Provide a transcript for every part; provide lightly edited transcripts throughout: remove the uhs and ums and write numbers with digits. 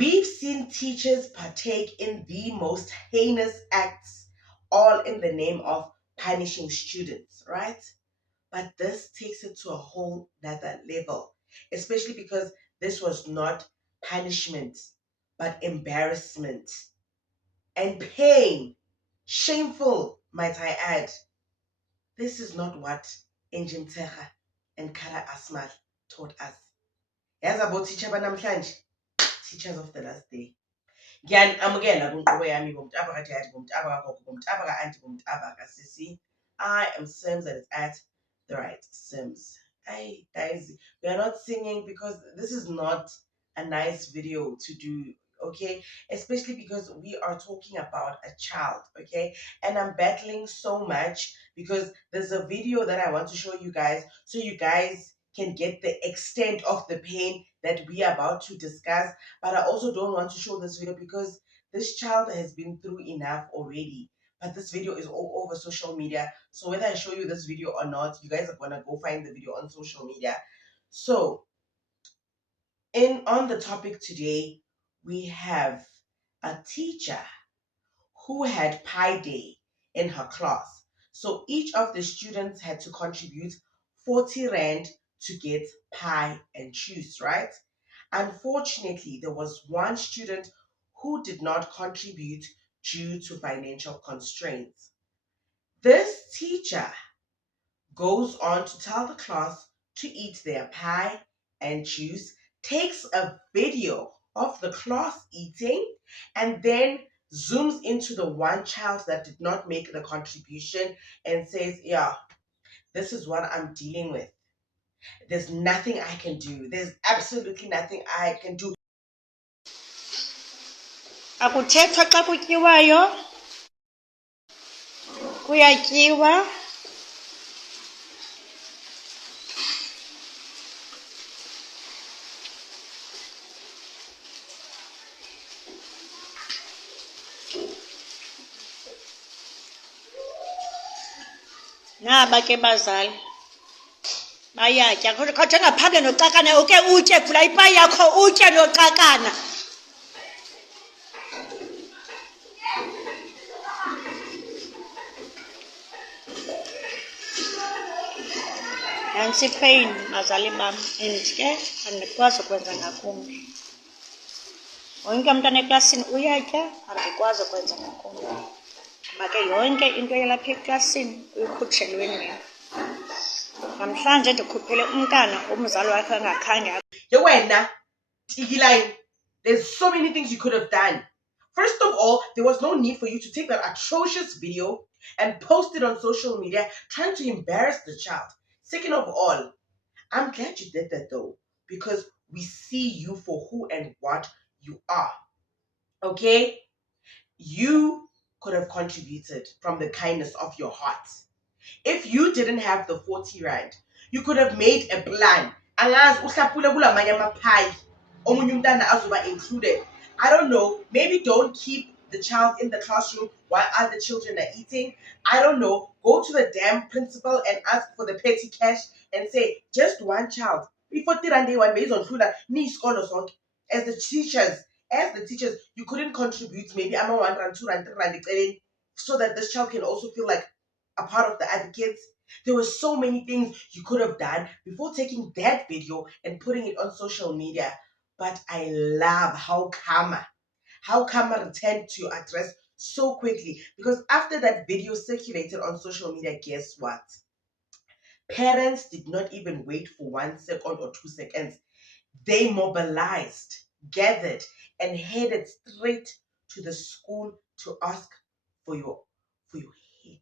We've seen teachers partake in the most heinous acts, all in the name of punishing students, right? But this takes it to a whole nother level, especially because this was not punishment, but embarrassment and pain. Shameful, might I add. This is not what Engin Techa and Kara Asmal taught us. As about teacher banamhlanje, teachers of the last day. Ngiyanamukela kunqobo yami bomtaba kadadi bomtaba kagogo bomtaba ka-anti bomtaba kasisi. I am Sims and it's at the right Sims. Hey guys, we are not singing because this is not a nice video to do, okay? Especially because we are talking about a child, okay? And I'm battling so much because there's a video that I want to show you guys so you guys can get the extent of the pain that we are about to discuss. But I also don't want to show this video because this child has been through enough already. But this video is all over social media. So whether I show you this video or not, you guys are gonna go find the video on social media. So on the topic today, we have a teacher who had Pi Day in her class. So each of the students had to contribute 40 Rand to get pie and juice, right? Unfortunately, there was one student who did not contribute due to financial constraints. This teacher goes on to tell the class to eat their pie and juice, takes a video of the class eating, and then zooms into the one child that did not make the contribution and says, yeah, this is what I'm dealing with. There's nothing I can do. There's absolutely nothing I can do. Akuthethwa xa kutyiwayo, kuyatyiwa. Naba ke bazali bayatya kodwa ngaphandle noxakana uke utye, vula ipayi yakho utye noxakana. Nantsi pain bazali bam, and ke andikwazi ukwenza ngakumbi. Wonke umntana eklasini uyatya, andikwazi ukwenza ngakumbi. Kuba ke yonke into yalapha eklasini uyikhutshelweni wena. Namhlanje ndikhuphele umntana umzali wakhe angakhange. Yewena, Tigiline, there's so many things you could have done. First of all, there was no need for you to take that atrocious video and post it on social media trying to embarrass the child. Second of all, I'm glad you did that though, because we see you for who and what you are. Okay? You could have contributed from the kindness of your heart. If you didn't have the 40 Rand, you could have made a plan. Included. I don't know, maybe don't keep the child in the classroom while other children are eating. I don't know, go to the damn principal and ask for the petty cash and say, just one child. Before as the teachers, you couldn't contribute maybe I'm 1 rand, 2 rand, 3 rand, so that this child can also feel like a part of the other kids. There were so many things you could have done before taking that video and putting it on social media. But I love how Kama returned to your address so quickly, because after that video circulated on social media, guess what? Parents did not even wait for 1 second or 2 seconds. They mobilized, gathered, and headed straight to the school to ask for your head.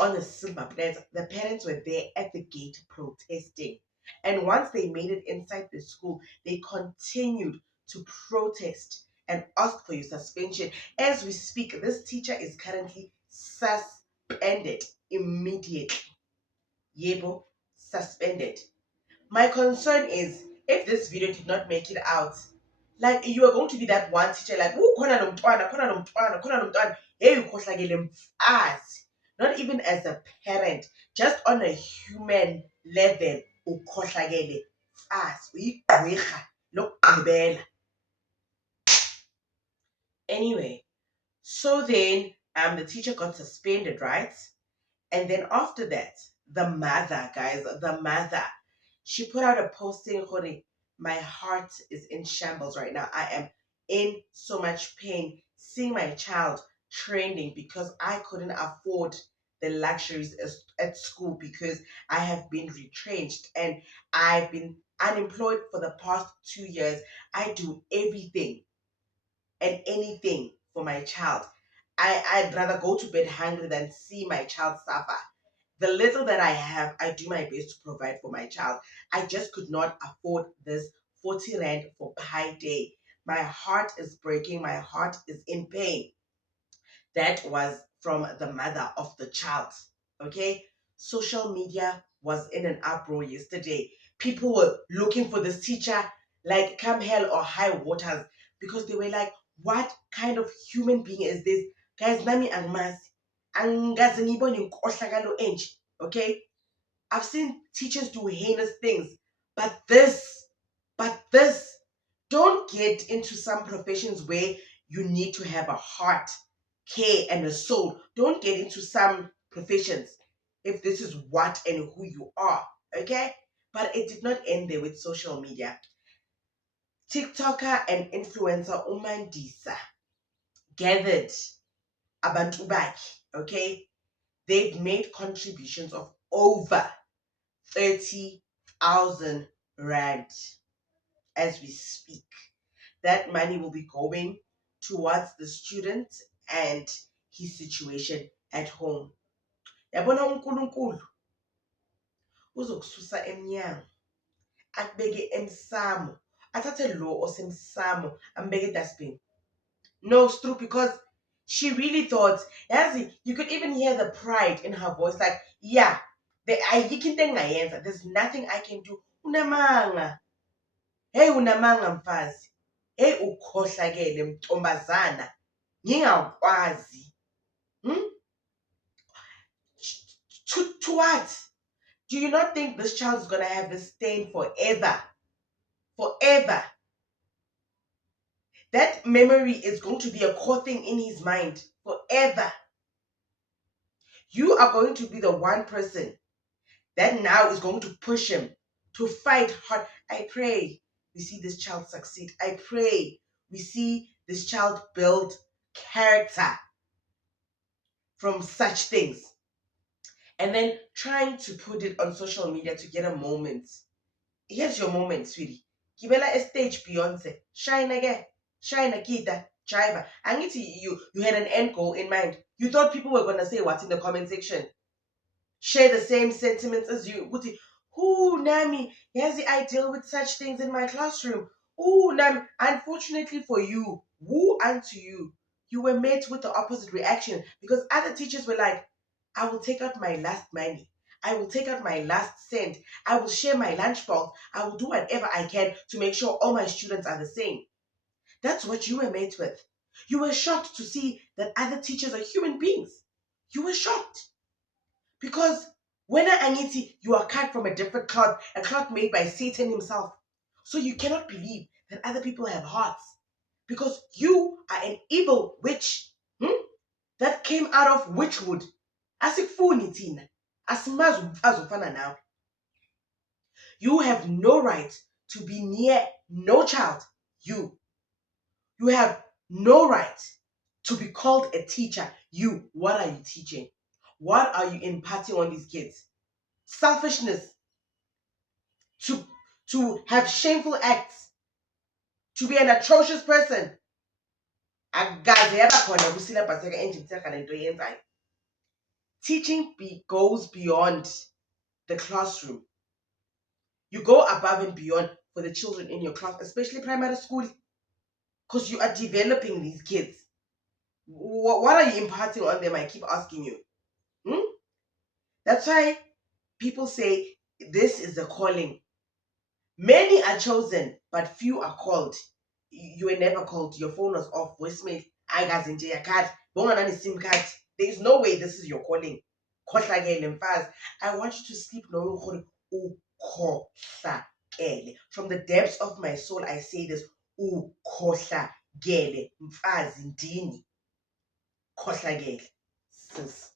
On a silver platter, the parents were there at the gate protesting. And once they made it inside the school, they continued to protest and ask for your suspension. As we speak, this teacher is currently suspended immediately. Yebo, suspended. My concern is, if this video did not make it out, like you are going to be that one teacher like, not even as a parent, just on a human level, Anyway, so then the teacher got suspended, right? And then after that, the mother, guys, the mother, she put out a post saying, "Honey, my heart is in shambles right now. I am in so much pain seeing my child training because I couldn't afford the luxuries at school because I have been retrenched and I've been unemployed for the past 2 years. I do everything and anything for my child. I'd rather go to bed hungry than see my child suffer. The little that I have, I do my best to provide for my child. I just could not afford this 40 rand for pie day. My heart is breaking. My heart is in pain." That was from the mother of the child. Okay? Social media was in an uproar yesterday. People were looking for this teacher like come hell or high waters because they were like, what kind of human being is this? Guys, nami angmazi. Angaze ngibone inkohlakalo enje. Okay? I've seen teachers do heinous things, but this, don't get into some professions where you need to have a heart, care, and a soul. Don't get into some professions if this is what and who you are, okay? But it did not end there with social media. TikToker and influencer uMandisa gathered abantu bakhe, okay? They've made contributions of over 30,000 rand as we speak. That money will be going towards the student and his situation at home. Yabona uNkulunkulu uzokususa emnyango akubeke emsamo, athathe lo osemsamo ambeke dustbin. No, it's true because she really thought, yazi, you could even hear the pride in her voice, like, yeah, there's nothing I can do. Unamanga. Hey, unamanga mfazi. Hey, ukhohlakele mntombazana. Ngingakwazi. To what? Do you not think this child is going to have this stain forever? Forever. That memory is going to be a core thing in his mind forever. You are going to be the one person that now is going to push him to fight hard. I pray we see this child succeed. I pray we see this child build character from such things. And then trying to put it on social media to get a moment. Here's your moment, sweetie. Gibela a stage, Beyonce. Shine again. Shine Akita. Driver. I need to you had an end goal in mind. You thought people were gonna say what in the comment section. Share the same sentiments as you. Who Nami? Yazi, I deal with such things in my classroom. Ooh, Nami. Unfortunately for you, woo unto you, you were met with the opposite reaction because other teachers were like, I will take out my last money. I will take out my last cent. I will share my lunchbox. I will do whatever I can to make sure all my students are the same. That's what you were met with. You were shocked to see that other teachers are human beings. You were shocked. Because when Angiti, you are cut from a different cloth, a cloth made by Satan himself. So you cannot believe that other people have hearts. Because you are an evil witch that came out of witchwood. Asikufuni thina. Asimazi umfazi ofana nawe. You have no right to be near no child. You have no right to be called a teacher. What are you teaching? What are you imparting on these kids? Selfishness. To have shameful acts. To be an atrocious person. Teaching goes beyond the classroom. You go above and beyond for the children in your class, especially primary school, because you are developing these kids. What are you imparting on them? I keep asking you. That's why people say this is the calling. Many are chosen, but few are called. You were never called. Your phone was off. Voicemail. I got into your card. SIM card. There is no way this is your calling. I want you to sleep knowing ukhohlakele. From the depths of my soul, I say this. Ukhohlakele, mfazi ndini. Khohlakele, sis.